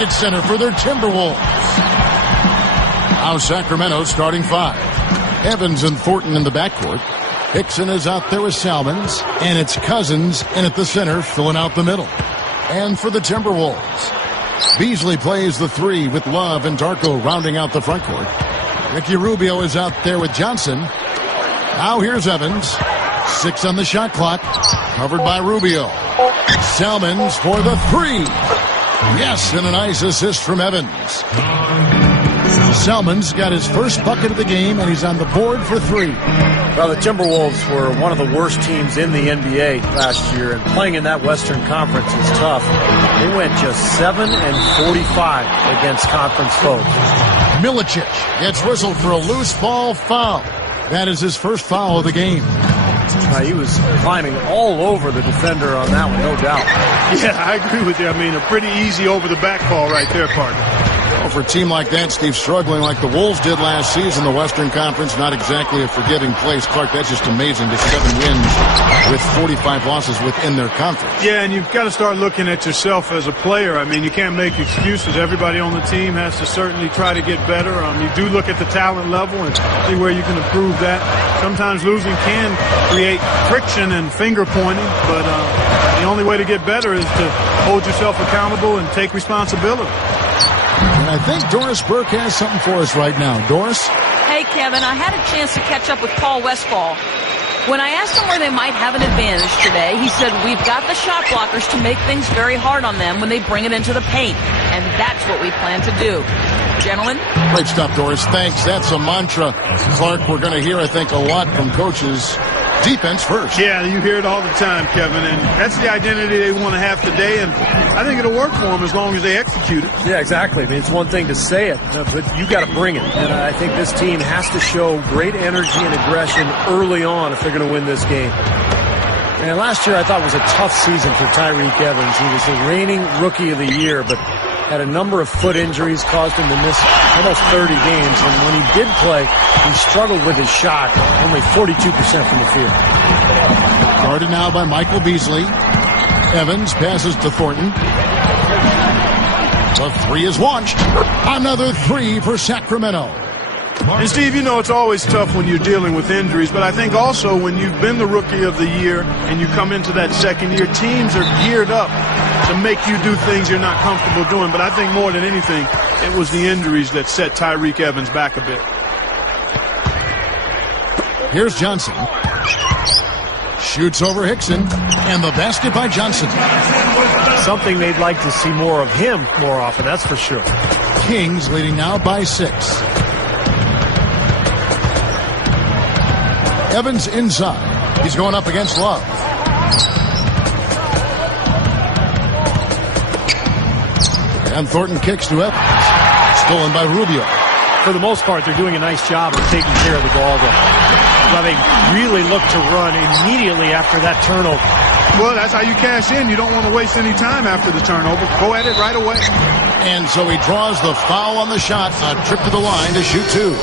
It's center for their Timberwolves. Now Sacramento starting 5. Evans and Thornton in the backcourt. Hickson is out there with Salmons, and it's Cousins in at the center, filling out the middle. And for the Timberwolves, Beasley plays the 3 with Love and Darko rounding out the front court. Ricky Rubio is out there with Johnson. Now here's Evans. 6 on the shot clock, covered by Rubio. Salmons for the 3. Yes, and a nice assist from Evans. Salmons got his first bucket of the game, and he's on the board for 3. Well, the Timberwolves were one of the worst teams in the NBA last year, and playing in that Western Conference is tough. They went just 7 and 45 against conference foes. Milicic gets whistled for a loose ball foul. That is his first foul of the game. He was climbing all over the defender on that one, no doubt. Yeah, I agree with you. I mean, a pretty easy over-the-back call right there, partner. Well, for a team like that, Steve, struggling like the Wolves did last season, the Western Conference, not exactly a forgiving place. Clark, that's just amazing. The 7 wins with 45 losses within their conference. Yeah, and you've got to start looking at yourself as a player. I mean, you can't make excuses. Everybody on the team has to certainly try to get better. You do look at the talent level and see where you can improve that. Sometimes losing can create friction and finger pointing, but the only way to get better is to hold yourself accountable and take responsibility. And I think Doris Burke has something for us right now. Doris? Hey, Kevin, I had a chance to catch up with Paul Westphal. When I asked him where they might have an advantage today, he said, we've got the shot blockers to make things very hard on them when they bring it into the paint. And that's what we plan to do. Gentlemen? Great stuff, Doris. Thanks. That's a mantra. Clark, we're going to hear, I think, a lot from coaches. Defense first. Yeah, you hear it all the time, Kevin, and that's the identity they want to have today, and I think it'll work for them as long as they execute it. Yeah, exactly. I mean, it's one thing to say it, but you got to bring it. And I think this team has to show great energy and aggression early on if they're going to win this game. And last year I thought was a tough season for Tyreke Evans. He was the reigning Rookie of the Year, but had a number of foot injuries, caused him to miss almost 30 games. And when he did play, he struggled with his shot, only 42% from the field. Guarded now by Michael Beasley. Evans passes to Thornton. The 3 is launched. Another 3 for Sacramento. And, Steve, you know it's always tough when you're dealing with injuries, but I think also when you've been the Rookie of the Year and you come into that second year, teams are geared up to make you do things you're not comfortable doing. But I think more than anything, it was the injuries that set Tyreke Evans back a bit. Here's Johnson. Shoots over Hickson, and the basket by Johnson. Something they'd like to see more of him more often, that's for sure. Kings leading now by 6. Evans inside. He's going up against Love. And Thornton kicks to Evans. Stolen by Rubio. For the most part, they're doing a nice job of taking care of the ball, though. They really look to run immediately after that turnover. Well, that's how you cash in. You don't want to waste any time after the turnover. Go at it right away. And so he draws the foul on the shot. A trip to the line to shoot 2.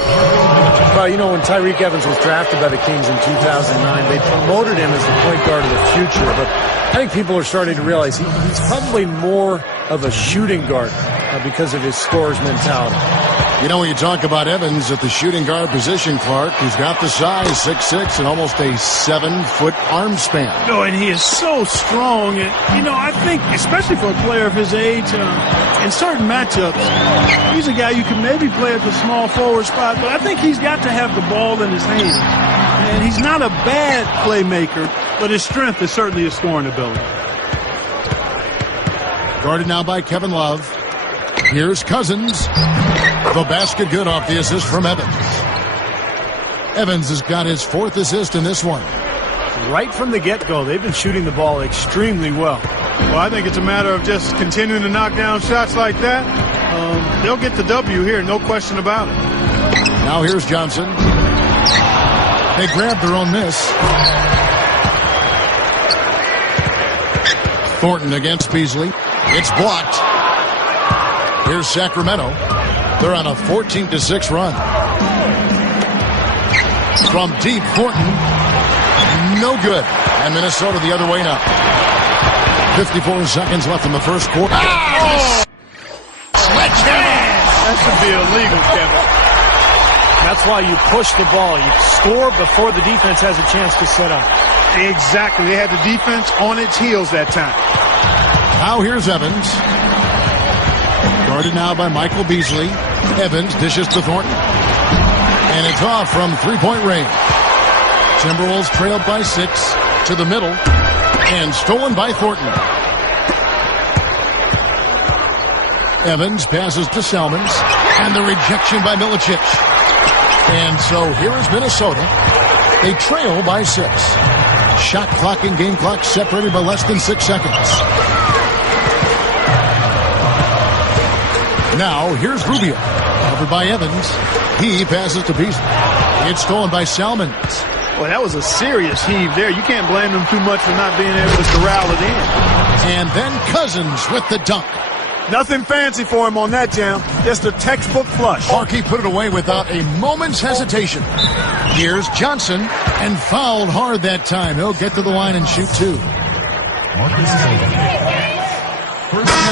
Well, you know, when Tyreke Evans was drafted by the Kings in 2009, they promoted him as the point guard of the future. But I think people are starting to realize he's probably more of a shooting guard because of his scorer's mentality. You know, when you talk about Evans at the shooting guard position, Clark, he's got the size, 6'6", and almost a 7-foot arm span. No, and he is so strong. And, you know, I think, especially for a player of his age, in certain matchups, he's a guy you can maybe play at the small forward spot, but I think he's got to have the ball in his hand. And he's not a bad playmaker, but his strength is certainly his scoring ability. Guarded now by Kevin Love. Here's Cousins. The basket good off the assist from Evans. Evans has got his 4th assist in this one. Right from the get-go, they've been shooting the ball extremely well. Well, I think it's a matter of just continuing to knock down shots like that. They'll get the W here, no question about it. Now here's Johnson. They grabbed their own miss. Thornton against Beasley. It's blocked. Here's Sacramento. They're on a 14-6 run. From deep, Thornton. No good. And Minnesota the other way now. 54 seconds left in the first quarter. Oh! That should be illegal, Kevin. That's why you push the ball. You score before the defense has a chance to set up. Exactly. They had the defense on its heels that time. Now here's Evans. Guarded now by Michael Beasley. Evans dishes to Thornton. And it's off from three-point range. Timberwolves trailed by 6 to the middle. And stolen by Thornton. Evans passes to Salmons. And the rejection by Milicic. And so here is Minnesota. They trail by 6. Shot clock and game clock separated by less than 6 seconds. Now here's Rubio. Covered by Evans. He passes to Beasley. It's stolen by Salmons. Well, that was a serious heave there. You can't blame them too much for not being able to corral it in. And then Cousins with the dunk. Nothing fancy for him on that jam. Just a textbook flush. Parkey put it away without a moment's hesitation. Here's Johnson, and fouled hard that time. He'll get to the line and shoot 2. And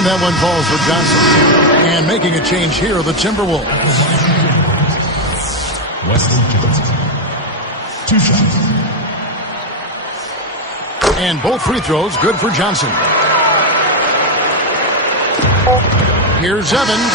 that one falls for Johnson. And making a change here are the Timberwolves. Wesley Johnson. 2 shots. And both free throws good for Johnson. Here's Evans.